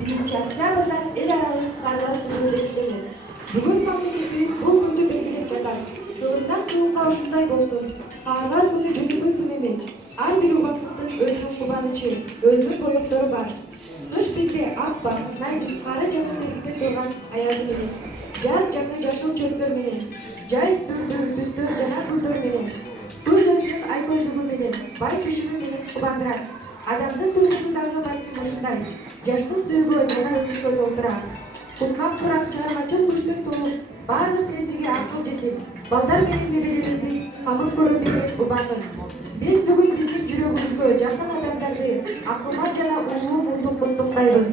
1 октябрда эл аралык карлар күнү белгиленет. Бүгүн мамлекетибиз бул күндү белгилеп жатат. Жылындан жылга ушундай болсун. Карлар күнү жөнүгөн күн эмес. Ар бир убакыттын өзүнүн кубанычы, өзүнүн боектору бар. Кыш бизге аппак, назик, кары жана сергитип турган аязы менен, жаз жаңы жашыл чөптөр менен, жай түстөр жана гүлдөр менен, күз өзүнүн айкөлдүгү менен, бай түшүмү менен кубандырат. Адамдын турмушундагы балким ушундай, жаштык сүйгөө жана өкүнчкө толтурат. Кутмак курак чыгармачыл күчтүн толуп, баардык нерсеге акыл жетип, балдар менен неберелерди камыл көрүп берген убагын. Биз бүгүн биздин жүрөгүбүзгө жакын адамдарды акылман жана улуу муңдук куттуктайбыз.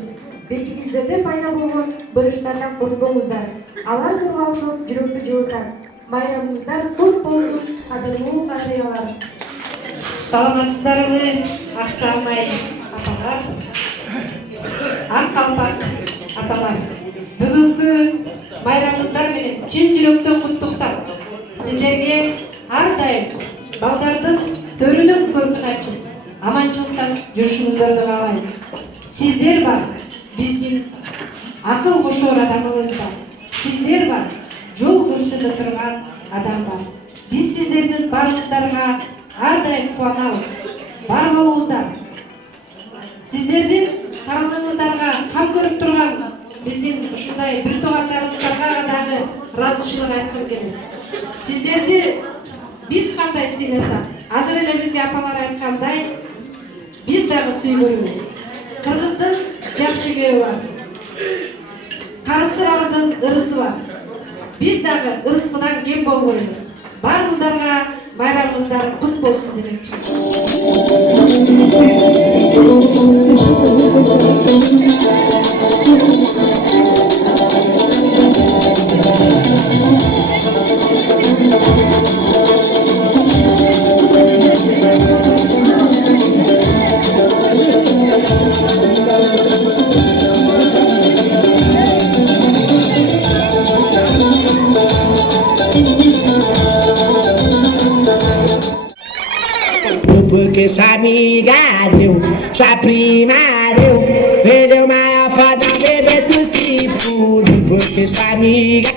Бетиңиздерде пайда болгон буручтардан коркпоңуздар. Алар курбалынып жүрөктү жылытат. Майрамыңыздар кут болсун, кадырлуу кадыялар. Саламатсыздарбы, Аксармай апалар, Ак калпак аталар. Бүгүнкү майрамыңыздар менен чын жүрөктөн куттуктап, сиздерге ар дайым балдардын төрүнүн көркүн ачып, аманчылыктан жүрүшүңүздөрдү каалайм. Сиздер бар, биздин акыл кошоор адамыбыз бар. Сиздер бар, жол көрсөтө турган адам бар. Биз сиздердин баарыңыздарга ар дайым кубанабыз. Бар болуңуздар. Сиздердин карамаңыздарга кам көрүп турган биздин ушундай бир туугандарыбыздарга дагы ыраазычылык айткым келет. Сиздерди биз кандай сыйласак, азыр эле бизге апалар айткандай, биз дагы сүйгөнбүз. Кыргыздын жакшы кеби бар. Карысы бардын ырысы бар. Биз дагы ырыс менен кем болбойлу. Баарыңыздарга майрамыңыздар кут болсун демекчимин. Porque sua amiga deu, sua prima deu, vendeu uma alfada, bebê do cipu. Porque sua amiga